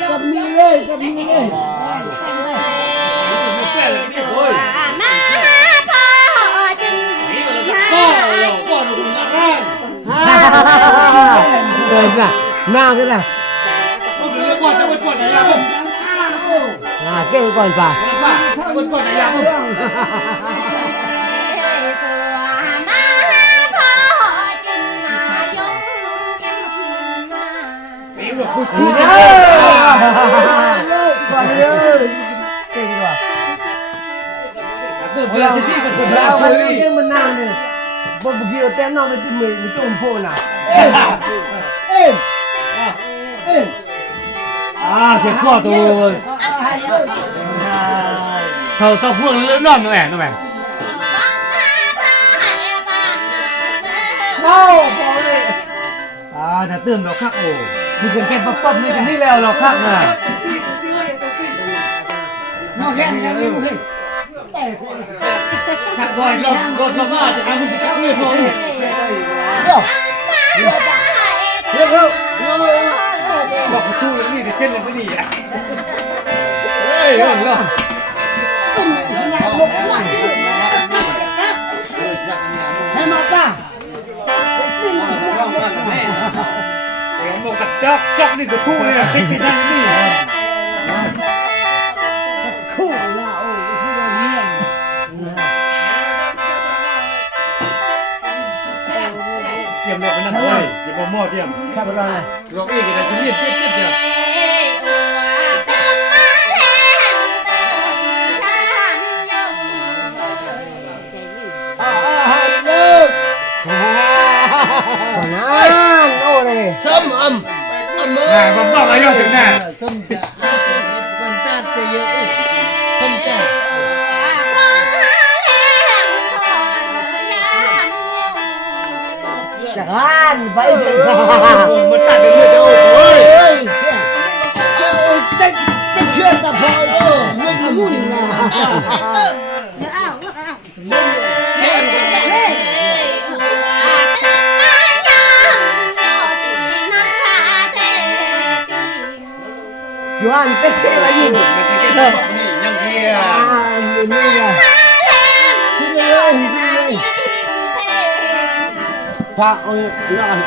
กับมีเลยกับมีเลย มาพ่อจึงเดินน่ะนั่งกันน่ะเก่งก่อนป่ะ นี่ว่าพูด ดีเด้อก่อนเลยเก่งกว่า เพื่อนที่เป็นคน แล้วมันเก่งมันนั่งเนี่ยพอบุกี้เราเต้นน้องมันจะมือมันจะอมโฟน่ะเอ้ยเอ้ย เสียงพ่อตัวเขาพูดเรื่องนอนนั่นแหละนั่นแหละ เข้าพอเลย ถ้าเติมเราคักโอ้มึงกันแค่ป๊อปนี่กันนี่แล้วเราคักน่ะ มาแค่นี้นี่มึง คักบ่อยรถเรามาจะเอามึงจะคักเรื่องโซ่ เดี๋ยวเดี๋ยวเขา บอกกูชูนี่เดี๋ยวเต้นเลยไม่ดีอ่ะเฮ้ยเรื่อง ให้มาป้า เดี๋ยวบอกตัดจอกนี่ก็คู่เนี่ยติดที่นั่นนี่ คู่ละโอ้ยสิเงียบ เตรียมเลยไปนั่นเลยอย่าบอกมั่วเตรียม ชอบอะไร เราเองก็ได้จะเรียนเจ็บเดียว เลิกก่อนนะโอ้เลย ซ้ำอ่ำ น่าผมบอกอายุถึงน่ะ ซ้ำจะมันตาจะเยอะซ้ำจะ จากร้านไปเถอะ มันตัดเรื่อยๆโอ้ย เสีย จะเชื่อตาพอเออเรื่องมุ่นนะแค่นี้ อยู่อันเต้อะไรอยู่ มันจะแค่บอกนี่ยังเที่ย นี่ไง ที่เลยที่เลย พระเอ้ยนอน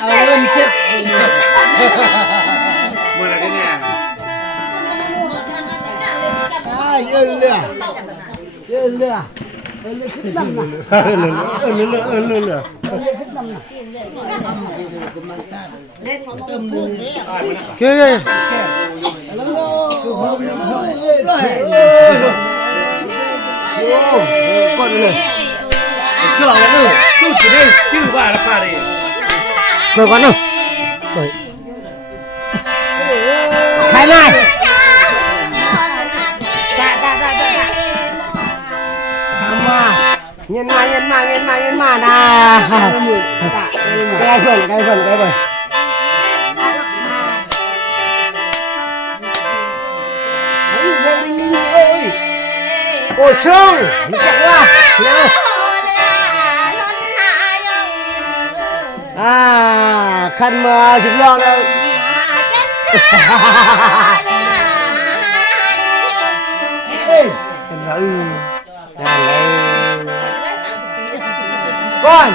เอาเงินเช็ด เมื่อไรเนี่ย เยอะเลย เยอะเลยขึ้นลำนะเรือเก๋ก่อนเลย ก็เราเลยสู้จะได้ชื่อว่าละป้าดิ เปิดก่อนเนาะใครมาทำมาเงินมานะใกล้เพิ่นโอ้ช่องนี่จังว่าเนี่ยคันมาสิบลองแล้วเอ้ยนั่นเลยก่อน